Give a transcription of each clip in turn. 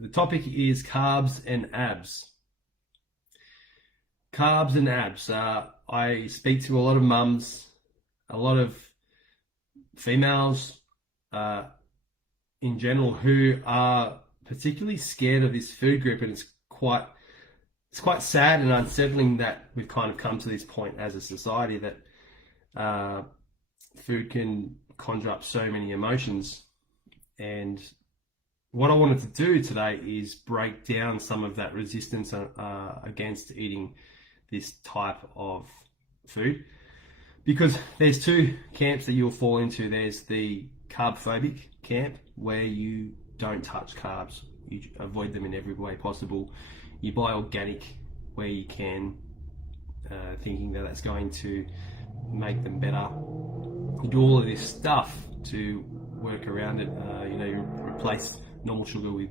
The topic is carbs and abs. Carbs and abs. I speak to a lot of mums, a lot of females in general who are particularly scared of this food group, and it's quite sad and unsettling that we've kind of come to this point as a society that food can conjure up so many emotions. And what I wanted to do today is break down some of that resistance against eating this type of food, because there's two camps that you'll fall into. There's the carb phobic camp, where you don't touch carbs, you avoid them in every way possible. You buy organic where you can, thinking that that's going to make them better. You do all of this stuff to work around it. You replace normal sugar with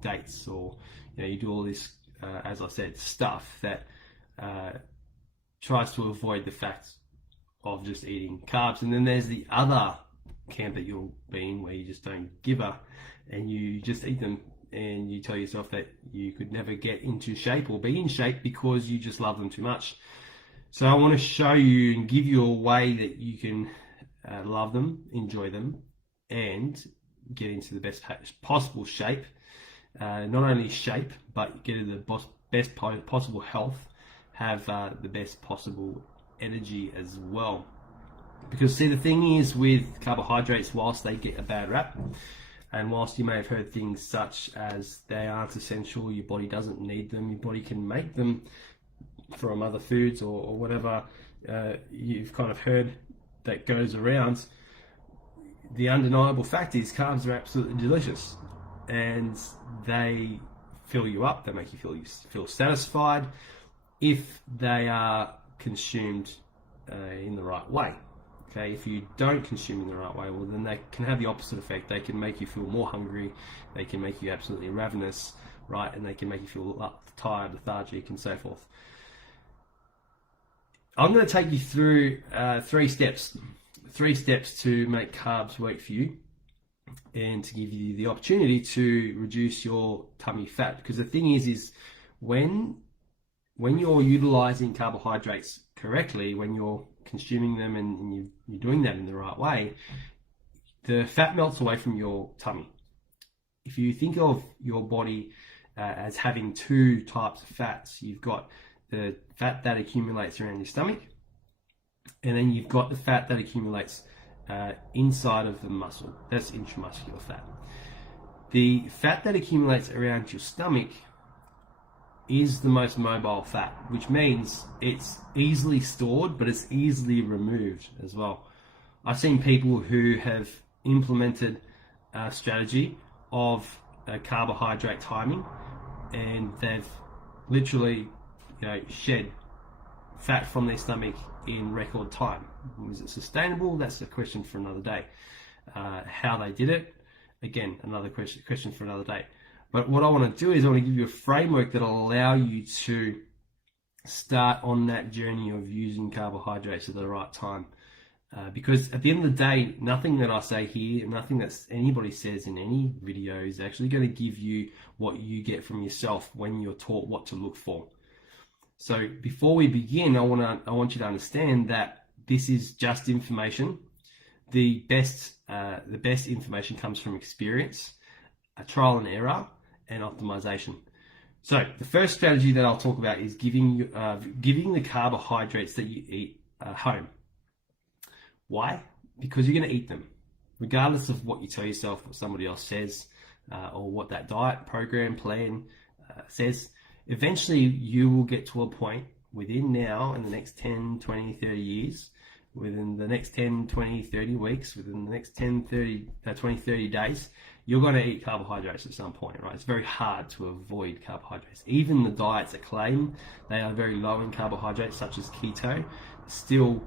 dates, or you do all this, as I said, stuff that tries to avoid the fact of just eating carbs. And then there's the other camp that you'll be in, where you just don't give a, and you just eat them, and you tell yourself that you could never get into shape or be in shape because you just love them too much. So I want to show you and give you a way that you can love them, enjoy them, and get into the best possible shape. Not only shape, but get into the best possible health, have the best possible energy as well. Because see, the thing is with carbohydrates, whilst they get a bad rap, and whilst you may have heard things such as they aren't essential, your body doesn't need them, your body can make them from other foods or whatever you've kind of heard that goes around, the undeniable fact is carbs are absolutely delicious, and they fill you up, they make you feel satisfied if they are consumed in the right way. Okay, if you don't consume in the right way, well, then they can have the opposite effect. They can make you feel more hungry, they can make you absolutely ravenous, right? And they can make you feel tired, lethargic, and so forth. I'm going to take you through three steps to make carbs work for you, and to give you the opportunity to reduce your tummy fat. Because the thing is when you're utilizing carbohydrates correctly, when you're consuming them and you're doing that in the right way, the fat melts away from your tummy. If you think of your body as having two types of fats, you've got the fat that accumulates around your stomach, and then you've got the fat that accumulates inside of the muscle. That's intramuscular fat. The fat that accumulates around your stomach is the most mobile fat, which means it's easily stored, but it's easily removed as well. I've seen people who have implemented a strategy of carbohydrate timing, and they've literally shed fat from their stomach in record time. Was it sustainable? That's a question for another day. How they did it, again, another question for another day. But what I want to do is I want to give you a framework that will allow you to start on that journey of using carbohydrates at the right time. Because at the end of the day, nothing that I say here, nothing that anybody says in any video is actually going to give you what you get from yourself when you're taught what to look for. So before we begin, I want you to understand that this is just information. The best information comes from experience, trial and error, and optimization. So the first strategy that I'll talk about is giving the carbohydrates that you eat home. Why? Because you're going to eat them, regardless of what you tell yourself, what somebody else says, or what that diet program plan says. Eventually, you will get to a point within now, in the next 10, 20, 30 years, within the next 10, 20, 30 weeks, within the next 10, 30, 20, 30 days, you're going to eat carbohydrates at some point, right? It's very hard to avoid carbohydrates. Even the diets that claim they are very low in carbohydrates, such as keto, still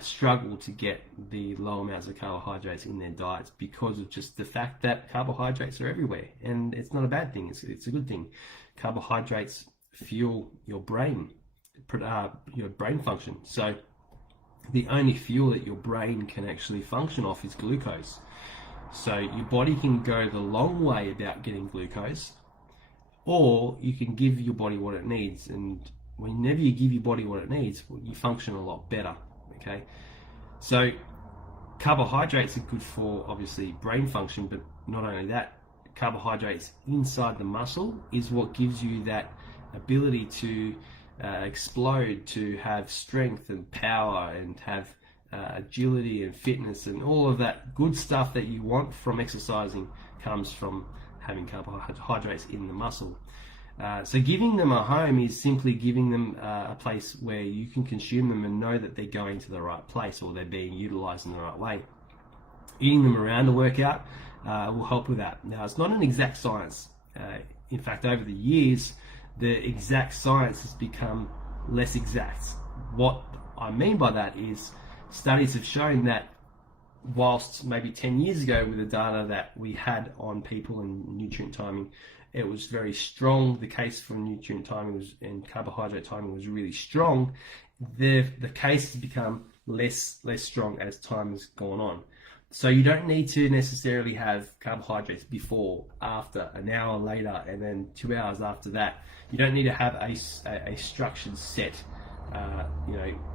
struggle to get the low amounts of carbohydrates in their diets because of just the fact that carbohydrates are everywhere. And it's not a bad thing, it's a good thing. Carbohydrates fuel your brain, your brain function. So the only fuel that your brain can actually function off is glucose. So your body can go the long way about getting glucose, or you can give your body what it needs. And whenever you give your body what it needs, you function a lot better. Okay, so carbohydrates are good for obviously brain function, but not only that, carbohydrates inside the muscle is what gives you that ability to explode, to have strength and power, and have agility and fitness, and all of that good stuff that you want from exercising comes from having carbohydrates in the muscle. So giving them a home is simply giving them a place where you can consume them and know that they're going to the right place, or they're being utilized in the right way. Eating them around the workout will help with that. Now, it's not an exact science. In fact, over the years, the exact science has become less exact. What I mean by that is studies have shown that whilst maybe 10 years ago, with the data that we had on people and nutrient timing, it was very strong. The case for nutrient timing was, and carbohydrate timing was really strong. The case has become less strong as time has gone on. So you don't need to necessarily have carbohydrates before, after, an hour later, and then 2 hours after that. You don't need to have a structured set,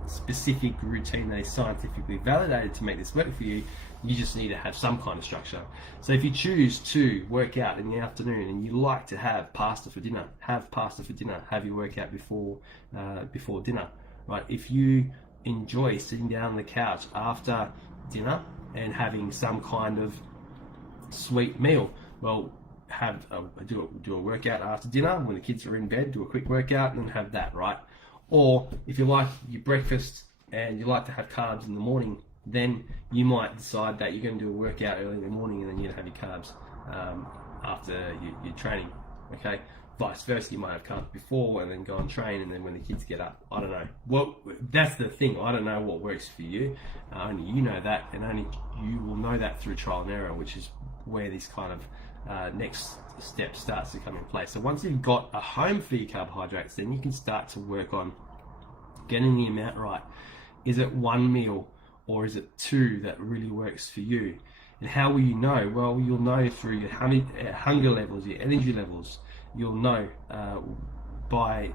specific routine that is scientifically validated to make this work for you. You just need to have some kind of structure. So if you choose to work out in the afternoon and you like to have pasta for dinner, have pasta for dinner. Have your workout before dinner, right? If you enjoy sitting down on the couch after dinner and having some kind of sweet meal, well, do a workout after dinner when the kids are in bed. Do a quick workout and then have that, right? Or if you like your breakfast and you like to have carbs in the morning, then you might decide that you're going to do a workout early in the morning and then you're going to have your carbs after your training. Okay, vice versa, you might have carbs before and then go and train, and then when the kids get up, I don't know. Well, that's the thing. I don't know what works for you. Only you know that, and only you will know that through trial and error, which is where this kind of next step starts to come in place. So once you've got a home for your carbohydrates, then you can start to work on getting the amount right. Is it one meal or is it two that really works for you? And how will you know? Well, you'll know through your hunger levels, your energy levels. You'll know by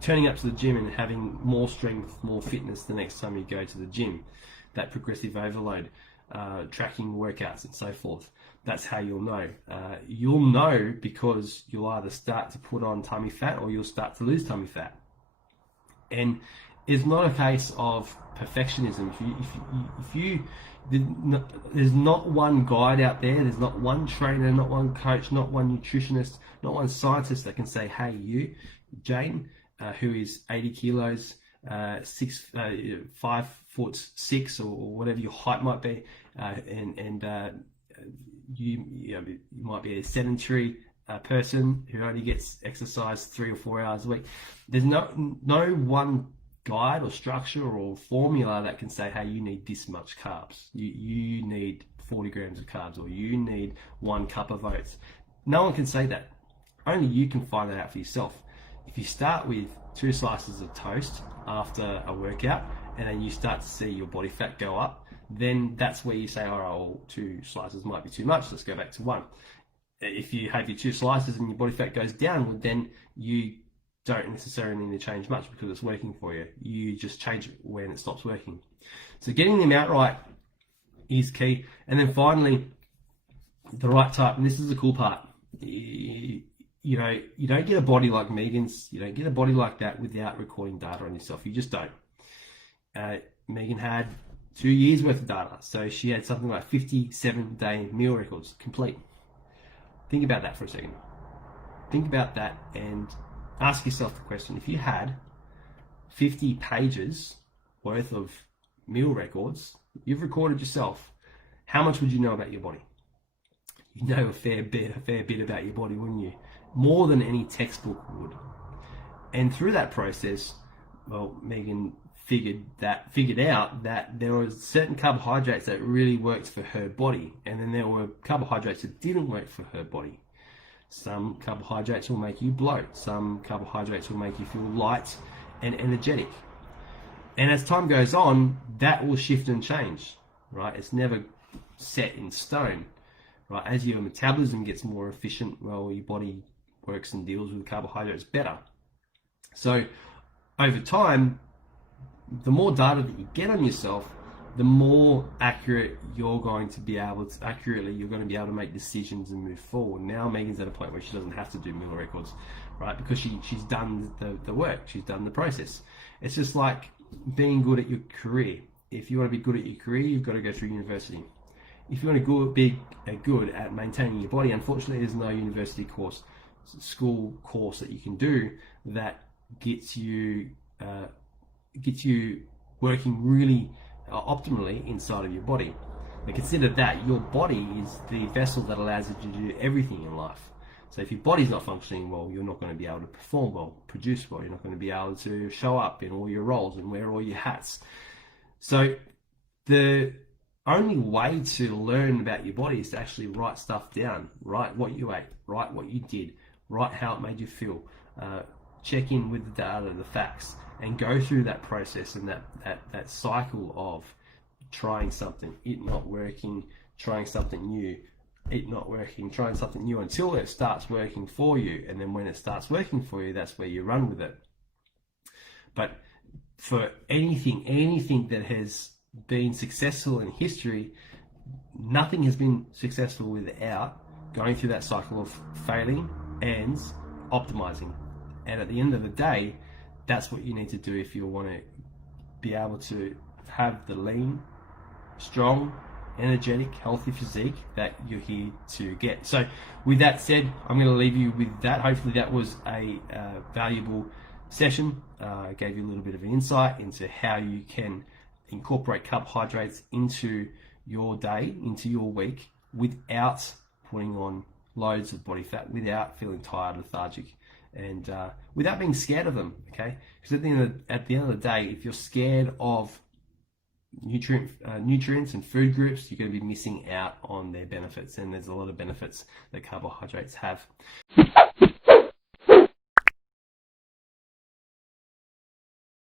turning up to the gym and having more strength, more fitness the next time you go to the gym. That progressive overload, tracking workouts and so forth. That's how you'll know. You'll know because you'll either start to put on tummy fat or you'll start to lose tummy fat. And it's not a case of perfectionism. There's not one guide out there. There's not one trainer, not one coach, not one nutritionist, not one scientist that can say, hey, you, Jane, who is 80 kilos, 5'6", or whatever your height might be, you might be a sedentary person who only gets exercise 3 or 4 hours a week. There's no one guide or structure or formula that can say, hey, you need this much carbs. You need 40 grams of carbs, or you need 1 cup of oats. No one can say that. Only you can find that out for yourself. If you start with 2 slices of toast after a workout, and then you start to see your body fat go up, then that's where you say, all right, well, 2 slices might be too much. Let's go back to 1. If you have your 2 slices and your body fat goes down, well, then you don't necessarily need to change much because it's working for you. You just change it when it stops working. So getting the amount right is key. And then finally, the right type. And this is the cool part. You don't get a body like Megan's. You don't get a body like that without recording data on yourself. You just don't. Megan had 2 years worth of data. So she had something like 57-day meal records complete. Think about that for a second. Think about that and ask yourself the question. If you had 50 pages worth of meal records you've recorded yourself, how much would you know about your body? You know a fair bit about your body, wouldn't you? More than any textbook would. And through that process, well, Megan figured out that there were certain carbohydrates that really worked for her body, and then there were carbohydrates that didn't work for her body. Some carbohydrates will make you bloat. Some carbohydrates will make you feel light and energetic. And as time goes on, that will shift and change, right? It's never set in stone, right? As your metabolism gets more efficient, well, your body works and deals with carbohydrates better. So over time, the more data that you get on yourself, the more accurate you're going to be able to make decisions and move forward. Now Megan's at a point where she doesn't have to do meal records, right? Because she's done the work, she's done the process. It's just like being good at your career. If you want to be good at your career, you've got to go through university. If you want to be good at maintaining your body, unfortunately, there's no university course, school course that you can do that gets you working really optimally inside of your body. But consider that your body is the vessel that allows you to do everything in life. So if your body's not functioning well, you're not going to be able to perform well, produce well. You're not going to be able to show up in all your roles and wear all your hats. So the only way to learn about your body is to actually write stuff down. Write what you ate, write what you did, write how it made you feel, check in with the data, the facts, and go through that process and that cycle of trying something, it not working, trying something new, it not working, trying something new until it starts working for you. And then when it starts working for you, that's where you run with it. But for anything that has been successful in history, nothing has been successful without going through that cycle of failing and optimizing. And at the end of the day, that's what you need to do if you want to be able to have the lean, strong, energetic, healthy physique that you're here to get. So with that said, I'm going to leave you with that. Hopefully that was a valuable session. Gave you a little bit of an insight into how you can incorporate carbohydrates into your day, into your week, without putting on loads of body fat, without feeling tired, lethargic, and without being scared of them. Okay, because at the end of the day, if you're scared of nutrients and food groups, you're going to be missing out on their benefits. And there's a lot of benefits that carbohydrates have.